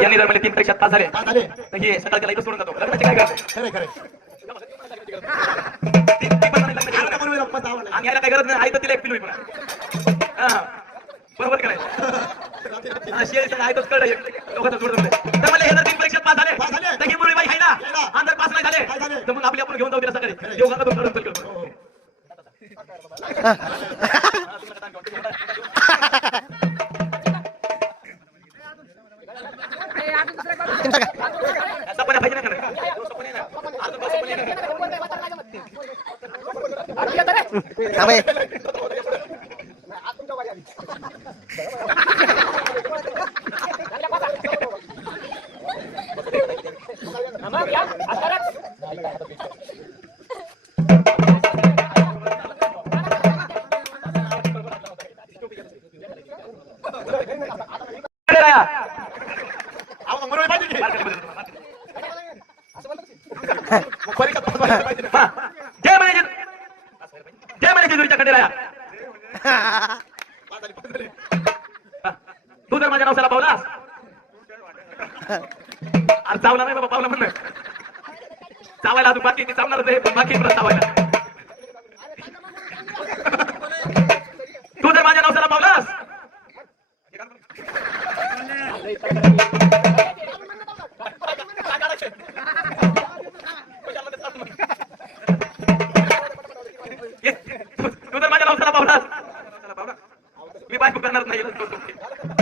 यांनी जर म्हणजे तीन परीक्षात पास झाले. तर हे सकाळ त्याला इथं सोडून जातो लग्नाचे काय खरे. आणि यायला काय गरज नाही आई तर तिला एकटी होईल. बरोबर काय शेळी सगळं आहेतच कळलं एक. लोकांचं जोड जमलंय. तर हे जर तीन परीक्षेत पास झाले. तर ही मुली बाई आहे ना. आणि जर पास नाही झाले? तर मग आपली आपण घेऊन जाऊ तिला सकाळी देऊ Sampai. जय मॅनेजर जय मॅनेजर जेजुरीच्या कडे राहा तू जर माझ्या नवसाला पावलास अरे चावला नाही बाबा पावला म्हणणं चावायला अजून बाकी ती चावणारच आहे पण बाकी परत चावायला तू जर माझ्या नवसाला पावलास? बायको करणार नाही.